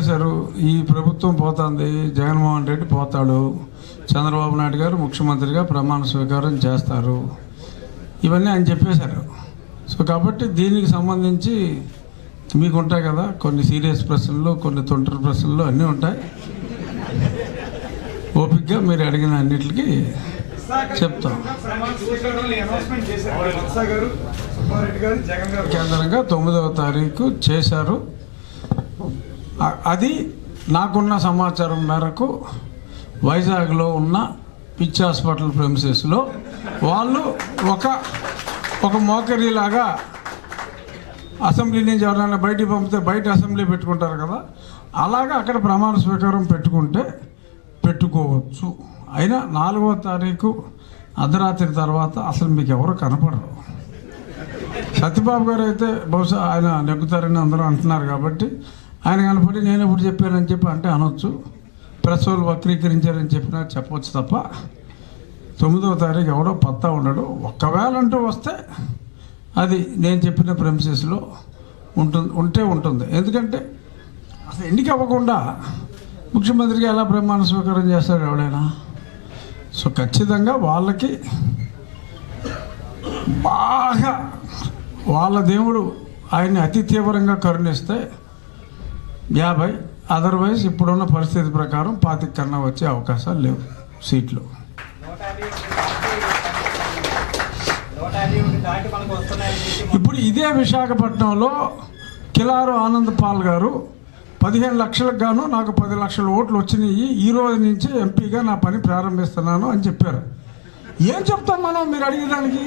చేశారు ఈ ప్రభుత్వం పోతుంది జగన్మోహన్ రెడ్డి పోతాడు చంద్రబాబు నాయుడు గారు ముఖ్యమంత్రిగా ప్రమాణ స్వీకారం చేస్తారు. ఇవన్నీ ఆయన చెప్పేశారు. సో కాబట్టి దీనికి సంబంధించి మీకు ఉంటాయి కదా కొన్ని సీరియస్ ప్రశ్నలు కొన్ని తొంటరి ప్రశ్నలు అన్నీ ఉంటాయి. ఓపిక్గా మీరు అడిగిన అన్నిటికీ చెప్తాం. కేంద్రంగా తొమ్మిదవ తారీఖు చేశారు. అది నాకున్న సమాచారం మేరకు వైజాగ్లో ఉన్న పిచ్ హాస్పిటల్ ప్రెమిసెస్లో వాళ్ళు ఒక ఒక మోకరీలాగా అసెంబ్లీ నుంచి ఎవరైనా బయటికి పంపితే బయట అసెంబ్లీ పెట్టుకుంటారు కదా అలాగా అక్కడ ప్రమాణ స్వీకారం పెట్టుకుంటే పెట్టుకోవచ్చు. అయినా నాలుగో తారీఖు అర్ధరాత్రి తర్వాత అసలు మీకు ఎవరు కనపడరు. సత్యబాబు గారు అయితే బహుశా ఆయన నెగ్గుతారని అందరూ అంటున్నారు కాబట్టి ఆయన కనపడి నేను ఎప్పుడు చెప్పానని చెప్పి అంటే అనొచ్చు. ప్రెస్ వాళ్ళు వక్రీకరించారని చెప్పినా చెప్పవచ్చు తప్ప తొమ్మిదవ తారీఖు ఎవడో పత్తా ఉండడు. ఒక్కవేళ అంటూ వస్తే అది నేను చెప్పిన ప్రెమిసెస్లో ఉంటుంది ఉంటే ఉంటుంది. ఎందుకంటే అసలు ఎన్నిక అవ్వకుండా ముఖ్యమంత్రికి ఎలా ప్రమాణ స్వీకారం చేస్తాడు ఎవడైనా? సో ఖచ్చితంగా వాళ్ళకి బాగా వాళ్ళ దేవుడు ఆయన్ని అతి తీవ్రంగా కరుణిస్తే యాభై. అదర్వైజ్ ఇప్పుడున్న పరిస్థితి ప్రకారం పాతిక కన్నా వచ్చే అవకాశాలు లేవు సీట్లు. ఇప్పుడు ఇదే విశాఖపట్నంలో కిలారు ఆనంద్ పాల్ గారు పదిహేను లక్షలకు గాను నాకు పది లక్షల ఓట్లు వచ్చినాయి. ఈ రోజు నుంచి ఎంపీగా నా పని ప్రారంభిస్తున్నాను అని చెప్పారు. ఏం చెప్తాం మనం మీరు అడిగేదానికి?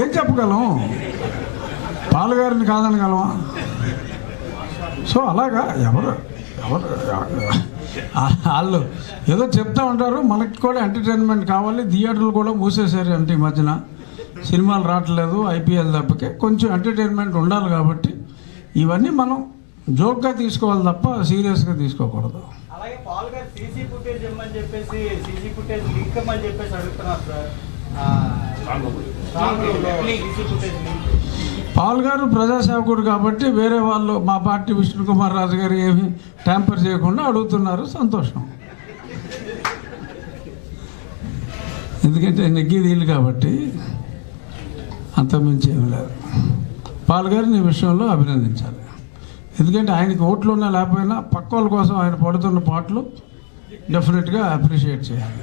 ఏం చెప్పగలం? పాలుగారిని కాదనగలమా సో అలాగా ఎవరు ఎవరు వాళ్ళు ఏదో చెప్తా ఉంటారు. మనకి కూడా ఎంటర్టైన్మెంట్ కావాలి. థియేటర్లు కూడా మూసేశారు అంటే ఈ మధ్యన. సినిమాలు రావట్లేదు ఐపీఎల్ తప్పకే కొంచెం ఎంటర్టైన్మెంట్ ఉండాలి కాబట్టి ఇవన్నీ మనం జోక్గా తీసుకోవాలి తప్ప సీరియస్గా తీసుకోకూడదు. అలాగే పాల్ గారు ప్రజాసేవకుడు కాబట్టి వేరే వాళ్ళు మా పార్టీ విష్ణు కుమార్ రాజు గారు ఏమి ట్యాంపర్ చేయకుండా అడుగుతున్నారు. సంతోషం. ఎందుకంటే నెగ్గేది వీళ్ళు కాబట్టి అంతమించి ఏం లేదు. పాల్ గారిని విషయంలో అభినందించాలి. ఎందుకంటే ఆయనకి ఓట్లు ఉన్నా లేకపోయినా పక్క వాళ్ళ కోసం ఆయన పడుతున్న పాటలు డెఫినెట్గా అప్రిషియేట్ చేయాలి.